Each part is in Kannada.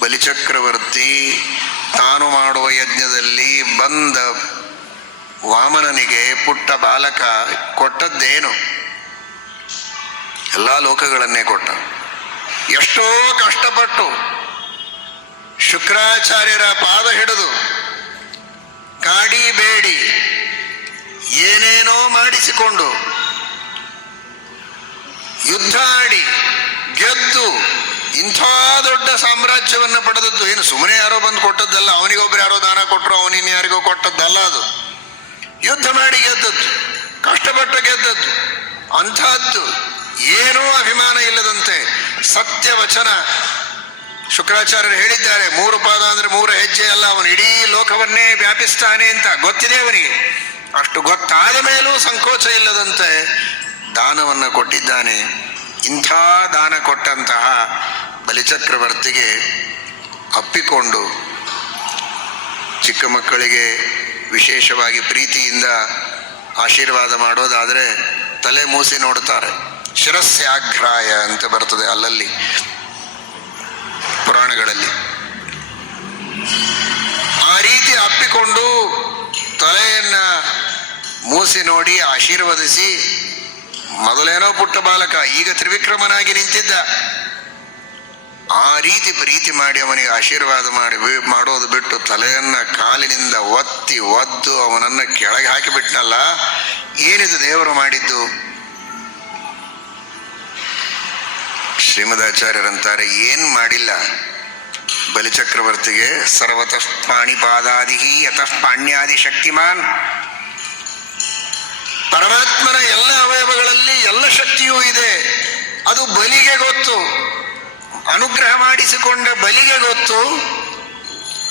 ಬಲಿಚಕ್ರವರ್ತಿ ತಾನು ಮಾಡುವ ಯಜ್ಞದಲ್ಲಿ ಬಂದ ವಾಮನನಿಗೆ ಪುಟ್ಟ ಬಾಲಕ ಕೊಟ್ಟದ್ದೇನು? ಎಲ್ಲ ಲೋಕಗಳನ್ನೇ ಕೊಟ್ಟ. ಎಷ್ಟೋ ಕಷ್ಟಪಟ್ಟು ಶುಕ್ರಾಚಾರ್ಯರ ಪಾದ ಹಿಡಿದು ಕಾಡಿ ಬೇಡಿ, ಏನೇನೋ ಮಾಡಿಸಿಕೊಂಡು ಯುದ್ಧ ಆಡಿ ಗೆದ್ದು ಇಂಥ ದೊಡ್ಡ ಸಾಮ್ರಾಜ್ಯವನ್ನು ಪಡೆದದ್ದು ಏನು? ಸುಮ್ಮನೆ ಯಾರೋ ಬಂದು ಕೊಟ್ಟದ್ದಲ್ಲ, ಅವನಿಗೊಬ್ರು ಯಾರೋ ದಾನ ಕೊಟ್ಟರು ಅವನಿನ್ ಯಾರಿಗೋ ಕೊಟ್ಟದ್ದಲ್ಲ ಅದು. ಯುದ್ಧ ಮಾಡಿ ಗೆದ್ದದ್ದು, ಕಷ್ಟಪಟ್ಟು ಗೆದ್ದದ್ದು, ಅಂಥದ್ದು ಏನೂ ಅಭಿಮಾನ ಇಲ್ಲದಂತೆ ಸತ್ಯ ವಚನ ಶುಕ್ರಾಚಾರ್ಯರು ಹೇಳಿದ್ದಾರೆ. ಮೂರು ಪಾದ ಅಂದ್ರೆ ಮೂರು ಹೆಜ್ಜೆ ಅಲ್ಲ, ಅವನು ಇಡೀ ಲೋಕವನ್ನೇ ವ್ಯಾಪಿಸ್ತಾನೆ ಅಂತ ಗೊತ್ತಿದೆ ಅವನಿಗೆ. ಅಷ್ಟು ಗೊತ್ತಾದ ಮೇಲೂ ಸಂಕೋಚ ಇಲ್ಲದಂತೆ ದಾನವನ್ನು ಕೊಟ್ಟಿದ್ದಾನೆ. ಇಂಥ ದಾನ ಕೊಟ್ಟಂತಹ ಬಲಿಚಕ್ರವರ್ತಿಗೆ ಅಪ್ಪಿಕೊಂಡು ಚಿಕ್ಕ ಮಕ್ಕಳಿಗೆ ವಿಶೇಷವಾಗಿ ಪ್ರೀತಿಯಿಂದ ಆಶೀರ್ವಾದ ಮಾಡೋದಾದರೆ ತಲೆ ಮೂಸಿ ನೋಡ್ತಾರೆ. ಶಿರಸ್ಯಾಘ್ರಾಯ ಅಂತ ಬರ್ತದೆ ಅಲ್ಲಲ್ಲಿ, ಪುರಾಣಗಳಲ್ಲಿ. ಆ ರೀತಿ ಅಪ್ಪಿಕೊಂಡು ತಲೆಯನ್ನ ಮೂಸಿ ನೋಡಿ ಆಶೀರ್ವದಿಸಿ ಮೊದಲೇನೋ ಪುಟ್ಟ ಬಾಲಕ, ಈಗ ತ್ರಿವಿಕ್ರಮನಾಗಿ ನಿಂತಿದ್ದ. ಆ ರೀತಿ ಪ್ರೀತಿ ಮಾಡಿ ಅವನಿಗೆ ಆಶೀರ್ವಾದ ಮಾಡಿ ಮಾಡೋದು ಬಿಟ್ಟು ತಲೆಯನ್ನ ಕಾಲಿನಿಂದ ಒತ್ತಿ ಒದ್ದು ಅವನನ್ನ ಕೆಳಗೆ ಹಾಕಿಬಿಟ್ನಲ್ಲ, ಏನಿದು ದೇವರು ಮಾಡಿದ್ದು? ಶ್ರೀಮದಾಚಾರ್ಯರಂತಾರೆ, ಏನ್ ಮಾಡಿಲ್ಲ? ಬಲಿಚಕ್ರವರ್ತಿಗೆ ಸರ್ವತಃ ಪಾಣಿಪಾದಾದಿ ಯತಃ ಪಾಣ್ಯಾದಿ ಶಕ್ತಿಮಾನ್. ಪರಮಾತ್ಮನ ಎಲ್ಲ ಅವಯವಗಳಲ್ಲಿ ಎಲ್ಲ ಶಕ್ತಿಯೂ ಇದೆ. ಅದು ಬಲಿಗೆ ಗೊತ್ತು. ಅನುಗ್ರಹ ಮಾಡಿಸಿಕೊಂಡ ಬಲಿಗೆ ಗೊತ್ತು.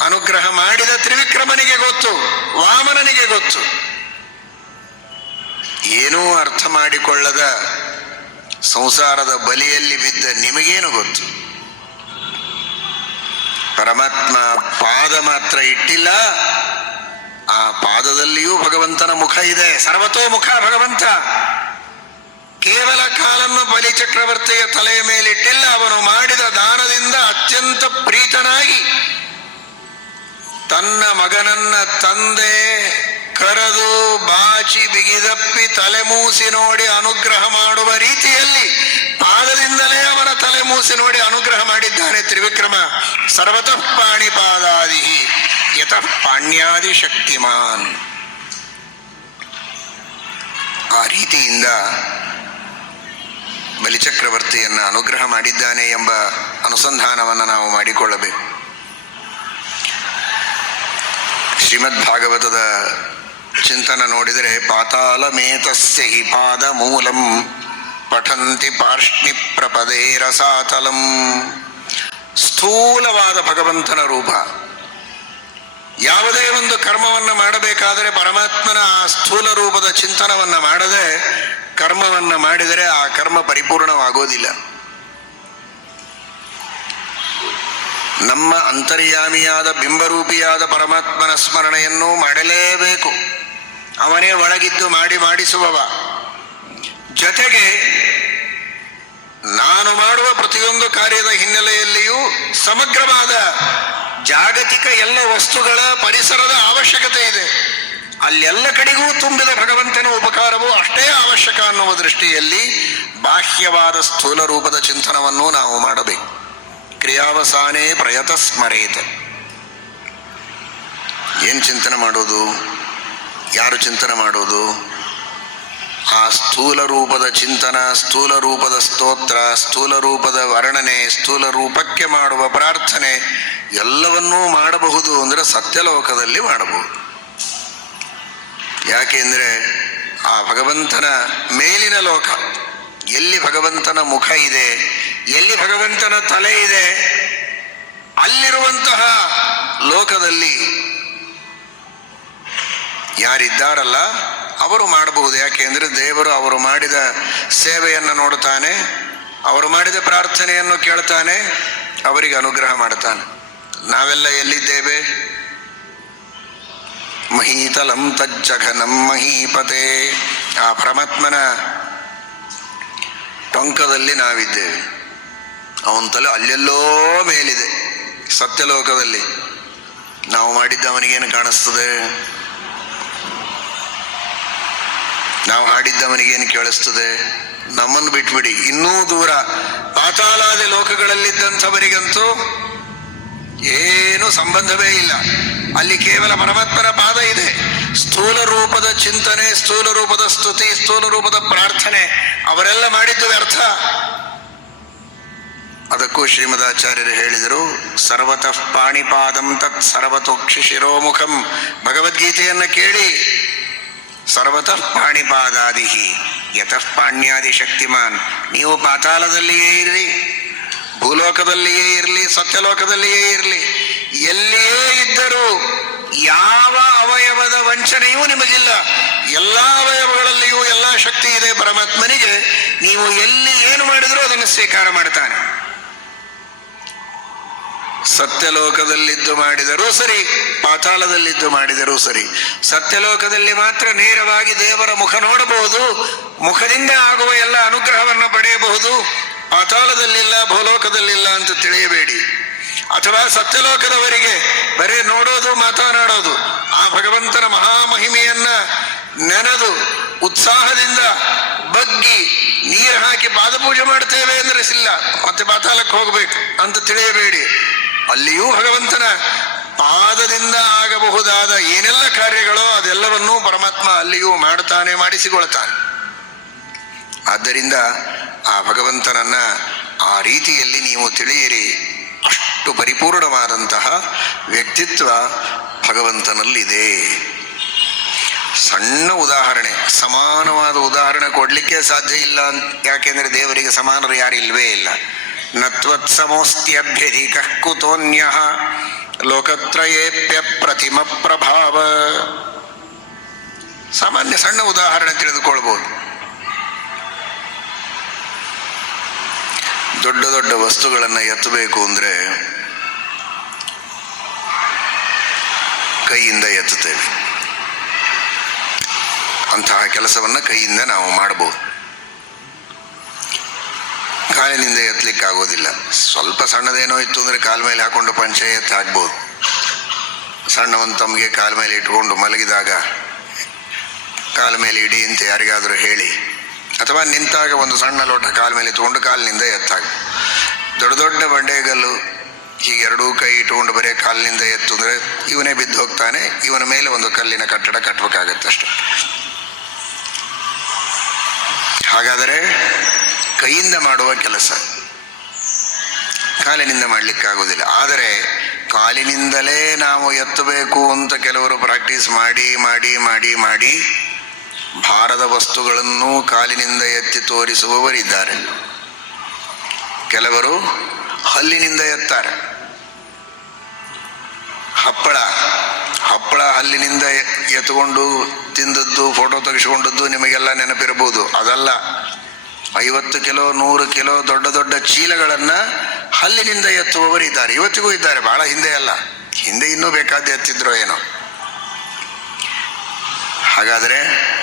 ಅನುಗ್ರಹ ಮಾಡಿದ ತ್ರಿವಿಕ್ರಮನಿಗೆ ಗೊತ್ತು. ವಾಮನನಿಗೆ ಗೊತ್ತು. ಏನೂ ಅರ್ಥ ಮಾಡಿಕೊಳ್ಳದ ಸಂಸಾರದ ಬಲಿಯಲ್ಲಿ ಬಿದ್ದ ನಿಮಗೇನು ಗೊತ್ತು? ಪರಮಾತ್ಮ ಪಾದ ಮಾತ್ರ ಇಟ್ಟಿಲ್ಲ. ಆ ಪಾದದಲ್ಲಿಯೂ ಭಗವಂತನ ಮುಖ ಇದೆ. ಸರ್ವತೋ ಮುಖ ಭಗವಂತ. ಕೇವಲ ಕಾಲನ್ನು ಬಲಿ ಚಕ್ರವರ್ತಿಯ ತಲೆಯ ಮೇಲಿಟ್ಟಿಲ್ಲ. ಅವನು ಮಾಡಿದ ದಾನದಿಂದ ಅತ್ಯಂತ ಪ್ರೀತನಾಗಿ ತನ್ನ ಮಗನನ್ನ ತಂದೆ ಕರೆದು ಬಾಚಿ ಬಿಗಿದಪ್ಪಿ ತಲೆ ಮೂಸಿ ನೋಡಿ ಅನುಗ್ರಹ ಮಾಡುವ ರೀತಿಯಲ್ಲಿ ಪಾದದಿಂದಲೇ ಅವನ ತಲೆ ಮೂಸಿ ನೋಡಿ ಅನುಗ್ರಹ ಮಾಡಿದ್ದಾನೆ ತ್ರಿವಿಕ್ರಮ. ಸರ್ವತಃ ಪಾಣಿಪಾದಾದಿ ಯತಃ ಪಾಣ್ಯಾದಿ ಶಕ್ತಿಮಾನ್. ಆ ರೀತಿಯಿಂದ ಬಲಿಚಕ್ರವರ್ತಿಯನ್ನ ಅನುಗ್ರಹ ಮಾಡಿದ್ದಾನೆ ಎಂಬ ಅನುಸಂಧಾನವನ್ನು ನಾವು ಮಾಡಿಕೊಳ್ಳಬೇಕು. ಶ್ರೀಮದ್ ಭಾಗವತದ ಚಿಂತನ ನೋಡಿದರೆ ಪಾತಾಳಮೇತಸ್ಯ ಹಿ ಪಾದ ಮೂಲಂ ಪಠಂತಿ ಪಾರ್ಷ್ಣಿ ಪ್ರಪದೇ ರಸಾತಲಂ. ಸ್ಥೂಲವಾದ ಭಗವಂತನ ರೂಪ. ಯಾವುದೇ ಒಂದು ಕರ್ಮವನ್ನು ಮಾಡಬೇಕಾದರೆ ಪರಮಾತ್ಮನ ಆ ಸ್ಥೂಲ ರೂಪದ ಚಿಂತನವನ್ನು ಮಾಡದೆ ಕರ್ಮವನ್ನ ಮಾಡಿದರೆ ಆ ಕರ್ಮ ಪರಿಪೂರ್ಣವಾಗೋದಿಲ್ಲ. ನಮ್ಮ ಅಂತರ್ಯಾಮಿಯಾದ ಬಿಂಬರೂಪಿಯಾದ ಪರಮಾತ್ಮನ ಸ್ಮರಣೆಯನ್ನು ಮಾಡಲೇಬೇಕು. ಅವನೇ ಒಳಗಿದ್ದು ಮಾಡಿ ಮಾಡಿಸುವವ. ಜೊತೆಗೆ ನಾನು ಮಾಡುವ ಪ್ರತಿಯೊಂದು ಕಾರ್ಯದ ಹಿನ್ನೆಲೆಯಲ್ಲಿಯೂ ಸಮಗ್ರವಾದ ಜಾಗತಿಕ ಎಲ್ಲ ವಸ್ತುಗಳ ಪರಿಸರದ ಅವಶ್ಯಕತೆ ಇದೆ. ಅಲ್ಲೆಲ್ಲ ಕಡೆಗೂ ತುಂಬಿದ ಭಗವಂತನ ಉಪಕಾರವು ಅಷ್ಟೇ ಅವಶ್ಯಕ ಅನ್ನುವ ದೃಷ್ಟಿಯಲ್ಲಿ ಬಾಹ್ಯವಾದ ಸ್ಥೂಲ ರೂಪದ ಚಿಂತನವನ್ನು ನಾವು ಮಾಡಬೇಕು. ಕ್ರಿಯಾವಸಾನೇ ಪ್ರಯತ ಸ್ಮರೇತ. ಏನ್ ಚಿಂತನೆ ಮಾಡೋದು? ಯಾರು ಚಿಂತನೆ ಮಾಡೋದು? ಆ ಸ್ಥೂಲ ರೂಪದ ಚಿಂತನ, ಸ್ಥೂಲ ರೂಪದ ಸ್ತೋತ್ರ, ಸ್ಥೂಲ ರೂಪದ ವರ್ಣನೆ, ಸ್ಥೂಲ ರೂಪಕ್ಕೆ ಮಾಡುವ ಪ್ರಾರ್ಥನೆ ಎಲ್ಲವನ್ನೂ ಮಾಡಬಹುದು ಅಂದರೆ ಸತ್ಯಲೋಕದಲ್ಲಿ ಮಾಡಬಹುದು. ಯಾಕೆಂದ್ರೆ ಆ ಭಗವಂತನ ಮೇಲಿನ ಲೋಕ. ಎಲ್ಲಿ ಭಗವಂತನ ಮುಖ ಇದೆ, ಎಲ್ಲಿ ಭಗವಂತನ ತಲೆ ಇದೆ, ಅಲ್ಲಿರುವಂತಹ ಲೋಕದಲ್ಲಿ ಯಾರಿದ್ದಾರಲ್ಲ, ಅವರು ಮಾಡಬಹುದು. ಯಾಕೆಂದರೆ ದೇವರು ಅವರು ಮಾಡಿದ ಸೇವೆಯನ್ನು ನೋಡ್ತಾನೆ ಅವರು ಮಾಡಿದ ಪ್ರಾರ್ಥನೆಯನ್ನು ಕೇಳ್ತಾನೆ, ಅವರಿಗೆ ಅನುಗ್ರಹ ಮಾಡ್ತಾನೆ. ನಾವೆಲ್ಲ ಎಲ್ಲಿದ್ದೇವೆ? ಮಹೀತಲಂ ತಜ್ಜಘನಂ ಮಹೀಪತೆ. ಆ ಪರಮಾತ್ಮನ ಟೊಂಕದಲ್ಲಿ ನಾವಿದ್ದೇವೆ. ಅವನ ತಲೆ ಅಲ್ಲೆಲ್ಲೋ ಮೇಲಿದೆ. ಸತ್ಯಲೋಕದಲ್ಲಿ. ನಾವು ಮಾಡಿದ್ದ ಅವನಿಗೇನು ಕಾಣಿಸ್ತದೆ? ನಾವು ಹಾಡಿದ್ದವನಿಗೇನು ಕೇಳಿಸ್ತದೆ? ನಮ್ಮನ್ನು ಬಿಟ್ಬಿಡಿ. ಇನ್ನೂ ದೂರ. ಪಾತಾಲಾದಿ ಲೋಕಗಳಲ್ಲಿದ್ದಂಥವರಿಗಂತೂ ಏನು ಸಂಬಂಧವೇ ಇಲ್ಲ. ಅಲ್ಲಿ ಕೇವಲ ಪರಮಾತ್ಮನ ಪಾದ ಇದೆ. ಸ್ಥೂಲ ರೂಪದ ಚಿಂತನೆ, ಸ್ಥೂಲ ರೂಪದ ಸ್ತುತಿ, ಸ್ಥೂಲ ರೂಪದ ಪ್ರಾರ್ಥನೆ, ಅವರೆಲ್ಲ ಮಾಡಿದ್ದು ವ್ಯರ್ಥ. ಅದಕ್ಕೂ ಶ್ರೀಮದಾಚಾರ್ಯರು ಹೇಳಿದರು, ಸರ್ವತಃ ಪಾಣಿಪಾದಂ ತತ್ ಸರ್ವತೋಕ್ಷಿ ಶಿರೋಮುಖಂ. ಭಗವದ್ಗೀತೆಯನ್ನು ಕೇಳಿ. ಸರ್ವತಃ ಪಾಣಿಪಾದಾದಿಹಿ, ಯತಃ ಪಾಣ್ಯಾದಿ ಶಕ್ತಿಮಾನ್ ನೀವು ಪಾತಾಳದಲ್ಲಿಯೇ ಇರಲಿ ಭೂಲೋಕದಲ್ಲಿಯೇ ಇರಲಿ, ಸತ್ಯಲೋಕದಲ್ಲಿಯೇ ಇರಲಿ, ಎಲ್ಲಿಯೇ ಇದ್ದರೂ ಯಾವ ಅವಯವದ ವಂಚನೆಯೂ ನಿಮಗಿಲ್ಲ. ಎಲ್ಲ ಅವಯವಗಳಲ್ಲಿಯೂ ಎಲ್ಲ ಶಕ್ತಿ ಇದೆ ಪರಮಾತ್ಮನಿಗೆ. ನೀವು ಎಲ್ಲಿ ಏನು ಮಾಡಿದರೂ ಅದನ್ನು ಸ್ವೀಕಾರ ಮಾಡ್ತಾನೆ. ಸತ್ಯಲೋಕದಲ್ಲಿದ್ದು ಮಾಡಿದರೂ ಸರಿ, ಪಾತಾಳದಲ್ಲಿದ್ದು ಮಾಡಿದರೂ ಸರಿ. ಸತ್ಯಲೋಕದಲ್ಲಿ ಮಾತ್ರ ನೇರವಾಗಿ ದೇವರ ಮುಖ ನೋಡಬಹುದು, ಮುಖದಿಂದ ಆಗುವ ಎಲ್ಲ ಅನುಗ್ರಹವನ್ನು ಪಡೆಯಬಹುದು. ಪಾತಾಳದಲ್ಲಿಲ್ಲ, ಭೂಲೋಕದಲ್ಲಿಲ್ಲ ಅಂತ ತಿಳಿಯಬೇಡಿ. ಅಥವಾ ಸತ್ಯಲೋಕದವರಿಗೆ ಬರೀ ನೋಡೋದು, ಮಾತನಾಡೋದು. ಆ ಭಗವಂತನ ಮಹಾಮಹಿಮೆಯನ್ನ ನೆನೆದು, ಉತ್ಸಾಹದಿಂದ ಬಗ್ಗಿ ನೀರು ಹಾಕಿ ಪಾದಪೂಜೆ ಮಾಡ್ತೇವೆ ಅಂದ್ರೆ ಸಿಲ್ಲ. ಮತ್ತೆ ಪಾತಾಳಕ್ಕೆ ಹೋಗಬೇಕು ಅಂತ ತಿಳಿಯಬೇಡಿ. ಅಲ್ಲಿಯೂ ಭಗವಂತನ ಪಾದದಿಂದ ಆಗಬಹುದಾದ ಏನೆಲ್ಲ ಕಾರ್ಯಗಳೋ ಅದೆಲ್ಲವನ್ನೂ ಪರಮಾತ್ಮ ಅಲ್ಲಿಯೂ ಮಾಡುತ್ತಾನೆ ಮಾಡಿಸಿಕೊಳ್ತಾನೆ. ಆದ್ದರಿಂದ ಆ ಭಗವಂತನನ್ನ ಆ ರೀತಿಯಲ್ಲಿ ನೀವು ತಿಳಿಯಿರಿ. ಅಷ್ಟು ಪರಿಪೂರ್ಣವಾದಂತಹ ವ್ಯಕ್ತಿತ್ವ ಭಗವಂತನಲ್ಲಿದೆ. ಸಣ್ಣ ಉದಾಹರಣೆ, ಸಮಾನವಾದ ಉದಾಹರಣೆ ಕೊಡಲಿಕ್ಕೆ ಸಾಧ್ಯ ಇಲ್ಲ ಅಂತ ಯಾಕೆಂದ್ರೆ ದೇವರಿಗೆ ಸಮಾನರು ಯಾರು ಇಲ್ವೇ ಇಲ್ಲ. ನತ್ವತ್ಸಮೋಸ್ತ್ಯಭ್ಯಧಿಕ ಕುತೋನ್ಯ ಲೋಕತ್ರಯೇಪ್ಯ ಪ್ರತಿಮ ಪ್ರಭಾವ. ಸಾಮಾನ್ಯ ಸಣ್ಣ ಉದಾಹರಣೆ ತಿಳಿದುಕೊಳ್ಬಹುದು ದೊಡ್ಡ ದೊಡ್ಡ ವಸ್ತುಗಳನ್ನು ಎತ್ತಬೇಕು ಅಂದರೆ ಕೈಯಿಂದ ಎತ್ತುತ್ತೇವೆ. ಅಂತಹ ಕೆಲಸವನ್ನು ಕೈಯಿಂದ ನಾವು ಮಾಡಬಹುದು. ಕಾಲಿನಿಂದ ಎತ್ತಲಿಕ್ಕೆ ಆಗೋದಿಲ್ಲ ಸ್ವಲ್ಪ ಸಣ್ಣದೇನೋ ಇತ್ತು ಅಂದರೆ ಕಾಲ ಮೇಲೆ ಹಾಕೊಂಡು ಪಂಚಾಯತ್ ಹಾಕ್ಬೋದು. ಸಣ್ಣ ಒಂದು ತಮಗೆ ಕಾಲ ಮೇಲೆ ಇಟ್ಕೊಂಡು ಮಲಗಿದಾಗ ಕಾಲ ಮೇಲೆ ಇಡಿ ಅಂತ ಯಾರಿಗಾದರೂ ಹೇಳಿ ಅಥವಾ ನಿಂತಾಗ ಒಂದು ಸಣ್ಣ ಲೋಟ ಕಾಲ ಮೇಲೆ ತಗೊಂಡು ಕಾಲಿನಿಂದ ಎತ್ತಾಗ. ದೊಡ್ಡ ದೊಡ್ಡ ಬಂಡೆಗಲ್ಲು ಹೀಗೆ ಎರಡೂ ಕೈ ಇಟ್ಕೊಂಡು ಬರೀ ಕಾಲಿನಿಂದ ಎತ್ತು ಅಂದ್ರೆ ಇವನೇ ಬಿದ್ದು ಹೋಗ್ತಾನೆ, ಇವನ ಮೇಲೆ ಒಂದು ಕಲ್ಲಿನ ಕಟ್ಟಡ ಕಟ್ಟಬೇಕಾಗತ್ತೆ ಅಷ್ಟೆ. ಹಾಗಾದರೆ ಕೈಯಿಂದ ಮಾಡುವ ಕೆಲಸ. ಕಾಲಿನಿಂದ ಮಾಡಲಿಕ್ಕಾಗೋದಿಲ್ಲ ಆದರೆ ಕಾಲಿನಿಂದಲೇ ನಾವು ಎತ್ತಬೇಕು ಅಂತ ಕೆಲವರು ಪ್ರಾಕ್ಟೀಸ್ ಮಾಡಿ ಮಾಡಿ ಮಾಡಿ ಮಾಡಿ ಭಾರದ ವಸ್ತುಗಳನ್ನು ಕಾಲಿನಿಂದ ಎತ್ತಿ ತೋರಿಸುವವರಿದ್ದಾರೆ. ಕೆಲವರು ಹಲ್ಲಿನಿಂದ ಎತ್ತಾರೆ. ಹಪ್ಪಳ ಹಪ್ಪಳ ಹಲ್ಲಿನಿಂದ ಎತ್ತುಕೊಂಡು ತಿಂದದ್ದು, ಫೋಟೋ ತೆಗೆಸಿಕೊಂಡದ್ದು ನಿಮಗೆಲ್ಲ ನೆನಪಿರಬಹುದು. ಅದಲ್ಲ, ಐವತ್ತು ಕಿಲೋ, ನೂರು ಕಿಲೋ ದೊಡ್ಡ ದೊಡ್ಡ ಚೀಲಗಳನ್ನು ಹಲ್ಲಿನಿಂದ ಎತ್ತುವವರು ಇದ್ದಾರೆ ಇವತ್ತಿಗೂ ಇದ್ದಾರೆ, ಬಹಳ ಹಿಂದೆ ಅಲ್ಲ. ಹಿಂದೆ ಇನ್ನೂ ಬೇಕಾದ ಎತ್ತಿದ್ರೋ ಏನೋ. ಹಾಗಾದರೆ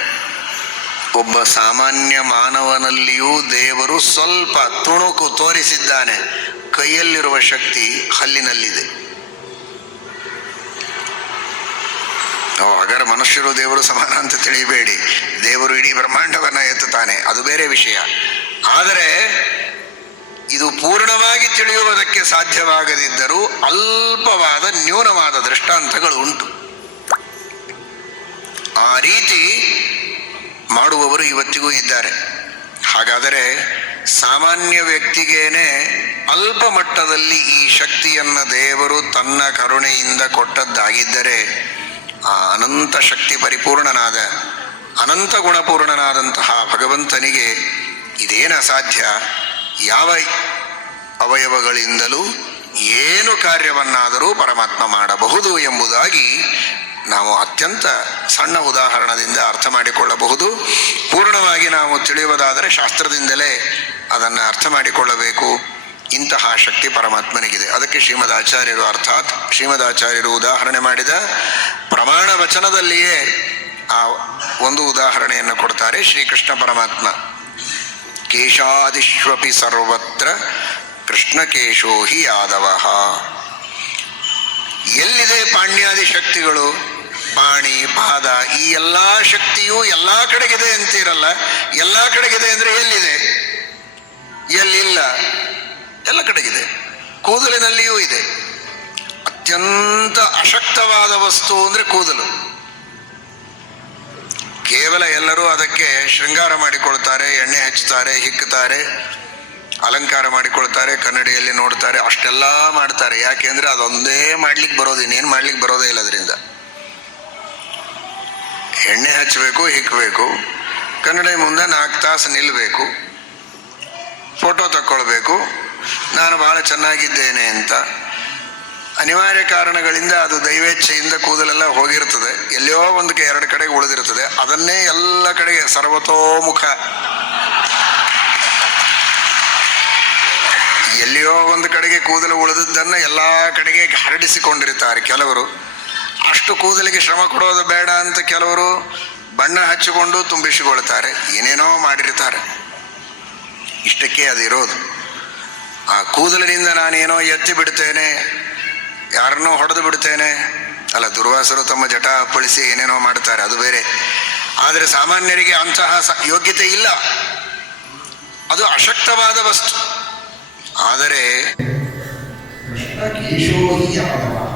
ಒಬ್ಬ ಸಾಮಾನ್ಯ ಮಾನವನಲ್ಲಿಯೂ ದೇವರು ಸ್ವಲ್ಪ ತುಣುಕು ತೋರಿಸಿದ್ದಾನೆ. ಕೈಯಲ್ಲಿರುವ ಶಕ್ತಿ ಹಲ್ಲಿನಲ್ಲಿದೆ. ನಾವು ಹಾಗಾದ್ರೆ ಮನುಷ್ಯರು ದೇವರು ಸಮಾನ ಅಂತ ತಿಳಿಯಬೇಡಿ ದೇವರು ಇಡೀ ಬ್ರಹ್ಮಾಂಡವನ್ನ ಎತ್ತುತ್ತಾನೆ. ಅದು ಬೇರೆ ವಿಷಯ. ಆದರೆ ಇದು ಪೂರ್ಣವಾಗಿ ತಿಳಿಯುವುದಕ್ಕೆ ಸಾಧ್ಯವಾಗದಿದ್ದರೂ ಅಲ್ಪವಾದ ನ್ಯೂನವಾದ ದೃಷ್ಟಾಂತಗಳು ಉಂಟು. ಆ ರೀತಿ ಮಾಡುವವರು ಇವತ್ತಿಗೂ ಇದ್ದಾರೆ. ಹಾಗಾದರೆ ಸಾಮಾನ್ಯ ವ್ಯಕ್ತಿಗೇನೆ ಅಲ್ಪ ಮಟ್ಟದಲ್ಲಿ ಈ ಶಕ್ತಿಯನ್ನ ದೇವರು ತನ್ನ ಕರುಣೆಯಿಂದ ಕೊಟ್ಟದ್ದಾಗಿದ್ದರೆ ಆ ಅನಂತ ಶಕ್ತಿ ಪರಿಪೂರ್ಣನಾದ, ಅನಂತ ಗುಣಪೂರ್ಣನಾದಂತಹ ಭಗವಂತನಿಗೆ ಇದೇನ ಸಾಧ್ಯ? ಯಾವ ಅವಯವಗಳಿಂದಲೂ ಏನು ಕಾರ್ಯವನ್ನಾದರೂ ಪರಮಾತ್ಮ ಮಾಡಬಹುದು ಎಂಬುದಾಗಿ ನಾವು ಅತ್ಯಂತ ಸಣ್ಣ ಉದಾಹರಣದಿಂದ ಅರ್ಥ ಮಾಡಿಕೊಳ್ಳಬಹುದು. ಪೂರ್ಣವಾಗಿ ನಾವು ತಿಳಿಯುವುದಾದರೆ ಶಾಸ್ತ್ರದಿಂದಲೇ ಅದನ್ನು ಅರ್ಥ ಮಾಡಿಕೊಳ್ಳಬೇಕು. ಇಂತಹ ಶಕ್ತಿ ಪರಮಾತ್ಮನಿಗಿದೆ. ಅದಕ್ಕೆ ಶ್ರೀಮದ್ ಆಚಾರ್ಯರು ಅರ್ಥಾತ್ ಶ್ರೀಮದ್ ಆಚಾರ್ಯರು ಉದಾಹರಣೆ ಮಾಡಿದ ಪ್ರಮಾಣ ವಚನದಲ್ಲಿಯೇ ಆ ಒಂದು ಉದಾಹರಣೆಯನ್ನು ಕೊಡ್ತಾರೆ ಶ್ರೀಕೃಷ್ಣ ಪರಮಾತ್ಮ. ಕೇಶಾದಿಶ್ವಪಿ ಸರ್ವತ್ರ ಕೃಷ್ಣಕೇಶೋ ಹಿ ಯಾದವ. ಎಲ್ಲಿದೆ ಪಾಣ್ಯಾದಿ ಶಕ್ತಿಗಳು? ಪಾಣಿ ಪಾದ, ಈ ಎಲ್ಲಾ ಶಕ್ತಿಯು ಎಲ್ಲಾ ಕಡೆಗಿದೆ ಅಂತೀರಲ್ಲ, ಎಲ್ಲಾ ಕಡೆಗಿದೆ ಅಂದ್ರೆ ಎಲ್ಲಿದೆ? ಎಲ್ಲಿಲ್ಲ. ಎಲ್ಲ ಕಡೆಗಿದೆ. ಕೂದಲಿನಲ್ಲಿಯೂ ಇದೆ. ಅತ್ಯಂತ ಅಶಕ್ತವಾದ ವಸ್ತು ಅಂದ್ರೆ ಕೂದಲು. ಕೇವಲ ಎಲ್ಲರೂ ಅದಕ್ಕೆ ಶೃಂಗಾರ ಮಾಡಿಕೊಳ್ತಾರೆ, ಎಣ್ಣೆ ಹಚ್ಚುತ್ತಾರೆ, ಹಿಕ್ಕುತ್ತಾರೆ, ಅಲಂಕಾರ ಮಾಡಿಕೊಳ್ತಾರೆ, ಕನ್ನಡಿಯಲ್ಲಿ ನೋಡ್ತಾರೆ, ಅಷ್ಟೆಲ್ಲ ಮಾಡ್ತಾರೆ. ಯಾಕೆಂದ್ರೆ ಅದೊಂದೇ ಮಾಡ್ಲಿಕ್ಕೆ ಬರೋದು, ಇನ್ನೇನು ಮಾಡ್ಲಿಕ್ಕೆ ಬರೋದೇ ಇಲ್ಲ ಅದರಿಂದ ಎಣ್ಣೆ ಹಚ್ಚಬೇಕು ಹಿಕ್ಕಬೇಕು ಕನ್ನಡಿ ಮುಂದೆ ನಾಲ್ಕು ತಾಸು ನಿಲ್ಲಬೇಕು ಫೋಟೋ ತಕ್ಕೊಳ್ಬೇಕು. ನಾನು ಬಹಳ ಚೆನ್ನಾಗಿದ್ದೇನೆ ಅಂತ. ಅನಿವಾರ್ಯ ಕಾರಣಗಳಿಂದ ಅದು ದೈವೇಚ್ಛೆಯಿಂದ ಕೂದಲೆಲ್ಲ ಹೋಗಿರ್ತದೆ. ಎಲ್ಲಿಯೋ ಒಂದು ಕೆ- ಎರಡು ಕಡೆಗೆ ಉಳಿದಿರ್ತದೆ. ಅದನ್ನೇ ಎಲ್ಲ ಕಡೆಗೆ ಸರ್ವತೋಮುಖ. ಎಲ್ಲಿಯೋ ಒಂದು ಕಡೆಗೆ ಕೂದಲು ಉಳಿದದ್ದನ್ನ ಎಲ್ಲಾ ಕಡೆಗೆ ಹರಡಿಸಿಕೊಂಡಿರ್ತಾರೆ ಕೆಲವರು. ಅಷ್ಟು ಕೂದಲಿಗೆ ಶ್ರಮ ಕೊಡೋದು ಬೇಡ ಅಂತ ಕೆಲವರು ಬಣ್ಣ ಹಚ್ಚಿಕೊಂಡು ತುಂಬಿಸಿಕೊಳ್ತಾರೆ. ಏನೇನೋ ಮಾಡಿರ್ತಾರೆ. ಇಷ್ಟಕ್ಕೆ ಅದು ಇರೋದು. ಆ ಕೂದಲಿನಿಂದ ನಾನೇನೋ ಎತ್ತಿ ಬಿಡ್ತೇನೆ, ಯಾರನ್ನೋ ಹೊಡೆದು ಬಿಡ್ತೇನೆ. ಅಲ್ಲ, ದುರ್ವಾಸರು ತಮ್ಮ ಜಟ ಅಪ್ಪಳಿಸಿ ಏನೇನೋ ಮಾಡ್ತಾರೆ, ಅದು ಬೇರೆ. ಆದರೆ ಸಾಮಾನ್ಯರಿಗೆ ಅಂತಹ ಯೋಗ್ಯತೆ ಇಲ್ಲ. ಅದು ಅಶಕ್ತವಾದ ವಸ್ತು. ಆದರೆ ಇರಬೇಕು